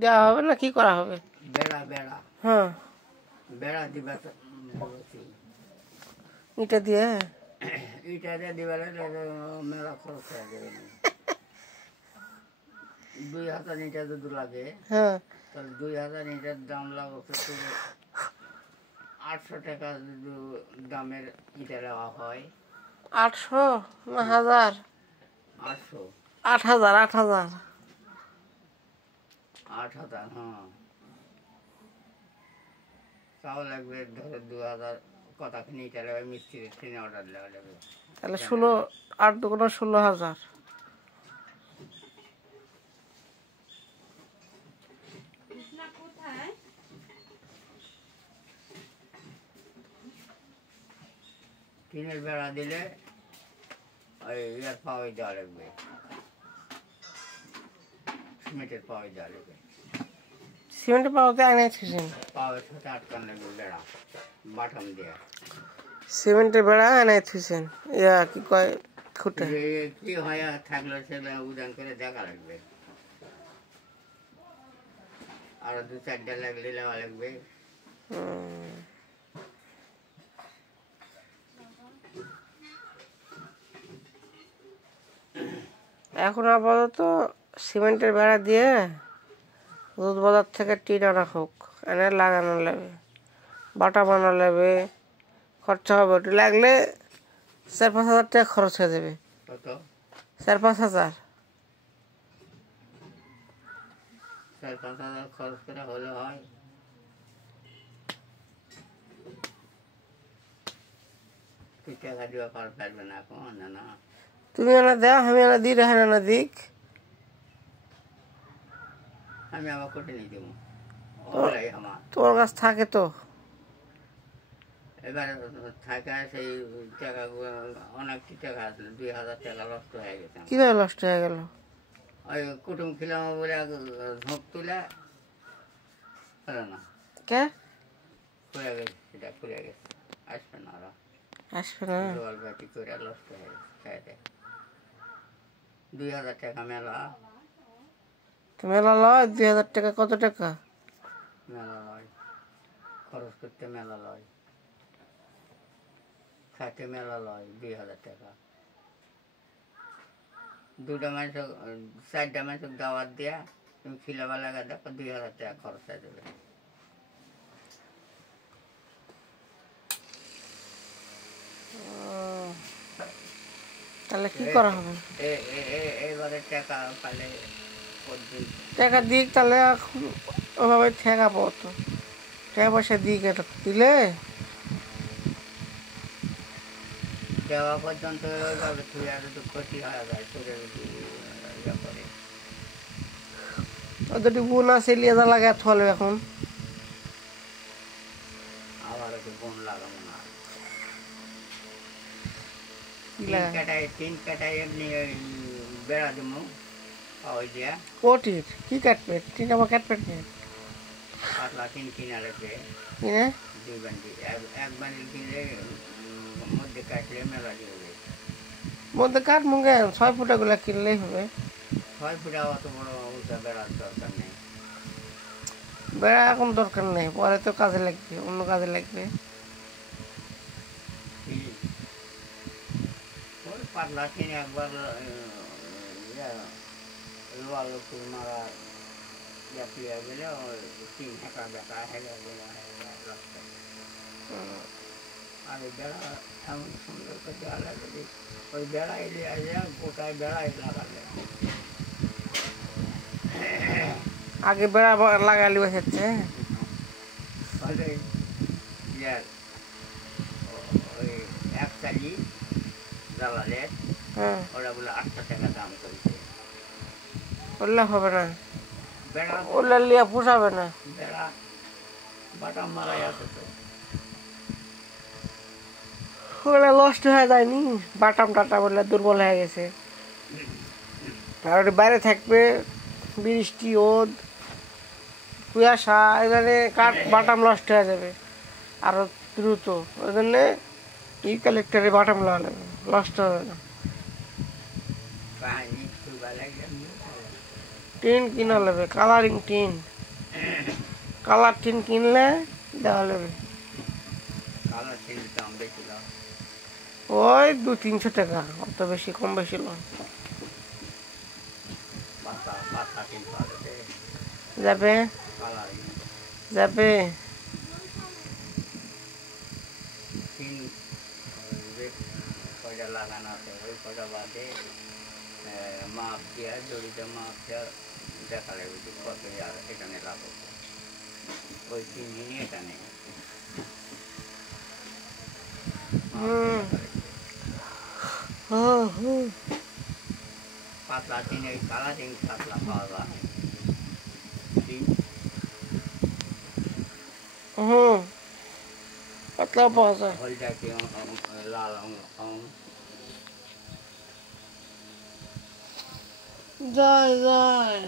দেওয়া হবে না কি করা হবে? বেড়া বেড়া হ্যাঁ, বেড়া দিবা বলছি। ইটা দিয়ে ইটা দিয়ে দিবালে মেলা খরচ হয়ে যাবে। 2000 ইটা যদি লাগে হ্যাঁ, তাহলে 2000 ইটার দাম লাগবে তো 800 টাকা যদি দামের ইটা দেওয়া হয়। 800 না 1000? 800 8000 8000 8000 হ্যাঁ, তাও লাগবে ধরো 2000 কতখানি ইটা লাগবে, মিস্ত্রির ট্রেনে অর্ডার দেওয়া যাবে। তাহলে 16 8 দুগুণ 16000। টিনের বেড়া দিলে ওই ইয়ার পাওয়াই দেওয়া লাগবে, সিমেন্টের পাওয়াই দেওয়া লাগবে। সিমেন্টের পাওয়াতে আনে থুইছেন? পাওয়ার সাথে আটকান লাগবে বেড়া বাটাম দিয়ে। সিমেন্টের বেড়া আনে থুইছেন? ইয়া কি কয় খুঁটে? কি হয় থাকলো সেটা উদান করে দেখা লাগবে। আরো 2-4টা লাগলে নেওয়া লাগবে। এখন আপাতত সিমেন্টের বেড়া দিয়ে দুধ বাজার থেকে টিন আনা হোক, এনে লাগানো লাগবে, বাটা বানা লাগবে, খরচা হবে। ওটি লাগলে 4-5 হাজার টাকা খরচ হয়ে যাবে। কত? 4-5 হাজার। 4-5 হাজার খরচ করে হলে হয়। তুই টাকা দেওয়া পারবে না এখন না। তুমি এনে দেও, আমি এনে দিই, রেহান এনে দিক। আমি আবার কোটে নিয়ে দেবো আমার। তোমার কাছ থাকে তো? এবারে থাকা সেই টাকাগুলো অনেকটি টাকা আসলে 2000 টাকা নষ্ট হয়ে গেছে। কিভাবে নষ্ট হয়ে গেল? ওই কুটুম খিলাম বলে ঝোঁক তুলে হলো না, কে খুলে গেছে, সেটা খুলে গেছে, আসবে না ওরা। আসবে না? জল বাটি করে নষ্ট হয়ে গেছে। 2000 টাকা মেলা। তো মেলা লয় 2000 টাকা? কত টাকা মেলা লয়, খরচ করতে মেলা লয়, খাইতে মেলা লয় 2000 টাকা। 2টা মানুষ 4টা মানুষ দাওয়াত দিয়া তুমি খিলাবা লাগা দেখো 2000 টাকা খরচ হয়ে যাবে। তাহলে কি করা হবে? এবারে টাকা পালে টাকা দিক, তাহলে ওভাবে ঠেকা পাবো তো, টাকা পয়সা দিক, এটা দিলে দেওয়া পর্যন্ত ওইভাবে তুই আর একটু ক্ষতি হয়ে যায় তোরে ইয়ে করে। ওদের বোন আছে, লিয়াদা লাগে থলে এখন আবার একটু বোন লাগাবো না। তিন কাটায় এমনি বেড়া দেবো ওই দিয়া। কোটির কি কাটবে? টিন আবার কাটবে নিয়ে পাতলা টিন কিনা লাগবে, কিনে 2 বান্ডিল, 1 বান্ডিল কিনলে মধ্যে কাটলে মেলা দিয়ে হবে। মধ্যে কাঠ মুখে 6 ফুটা গুলা কিনলেই হবে। 6 ফুটা অত বড় উঁচা বেড়ার দরকার নেই। বেড়া এখন দরকার নেই, পরে তো কাজে লাগবে, অন্য কাজে লাগবে। ওই পাতলা টিন একবার লোয়া লোকুর মারা পেয়ে গেলে টিন হেঁকা বেঁকা হেলে গেলে রাস্তায়। আর ওই বেড়া এমন সুন্দর করে দেওয়া লাগে, ওই বেড়া এলে আসে গোটায় বেড়াই লাগালে। আগে বেড়া লাগালি বসেছে ওই 1 চালি জ্বালালে ওরা বলে 800 টাকা দাম করেছে। বললে হবে না, বেড়া ওগুলা লিয়া পোষাবে না। বেড়া বাটাম মারাই আছে তো, ওগুলা নষ্ট হয়ে যায়নি, বাটাম টাটা বললে দুর্বল হয়ে গেছে। আর ওটা বাইরে থাকবে, বৃষ্টি রোদ কুয়াশা, এখানে কাঠ বাটাম নষ্ট হয়ে যাবে আরো দ্রুত। ওই জন্যে কালেক্টরে বাটাম লাগানো লাগবে, নষ্ট হবে না। টিন কিনা লাগবে, কালারিং টিন। কালার টিন কিনলে দেওয়া লাগবে। কালার টিনের দাম বেশি লাভ। ওই 200-300 টাকা, অত বেশি কম বেশি নয়। পাতা পাতা টিন পাওয়া যাবে। যাবে কালারিং যাবে। টিন কয়টা লাগানো আছে ওই কয়টা বাদে মাপ দিয়া জড়িতে মাপ দিয়া দেখালে বুঝি কত আর এখানে লাভ হতো। ওই টিন নিয়ে এখানে পাতলা টিনের কালারিং পাতলা পাওয়া যায় টিন। পাতলা পাওয়া যায়। হলটা কি লাল যায় যায়।